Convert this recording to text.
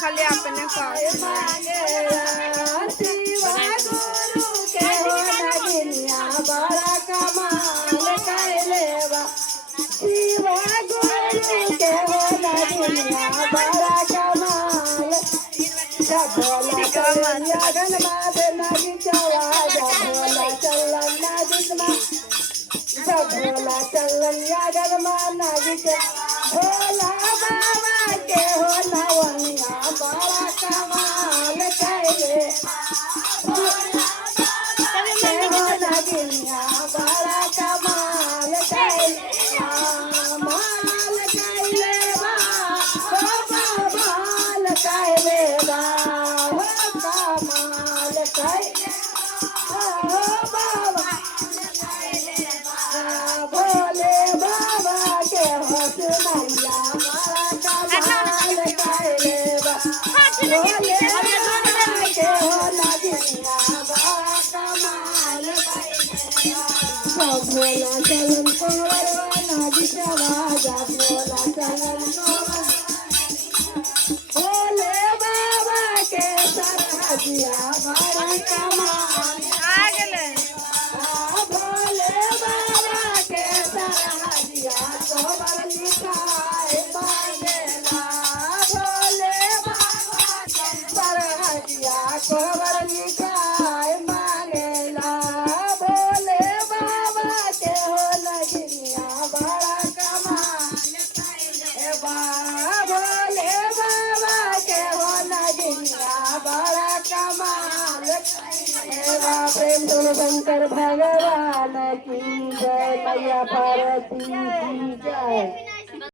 खाली अपने बड़ा कमाल कैलेवा शिवा गुरु के हो दुनिया बड़ा कमाल भोला गन माद नगी चला भोला चलन नगी भोला चलन गन मा नगी भोला बाबा के हो नवनिया बड़ा कमाल कैले बड़ा कमाल कैले माल कैले बाल कैले कमाल कैले बाबा भोले बाबा के हसनैया बड़ा कमाल कैले भोले बाबा के हो नगिया बड़ा कमाल भोला चलन कोवरवा दिशवाजा भोला चलन भोले बाबा के सरहदिया बड़ा कमाल आ गेले भोले बाबा के सरहदिया कोवर लिखाए मांगेला भोले बाबा के सरहदिया कोवर लिखाए मांगेला भोले बाबा के हो नगिया बड़ा कमाल भोले बाबा के हो नगिया बड़ा कमाल प्रेम बोलो शंकर भगवान की जय मैया पार्वती की जय।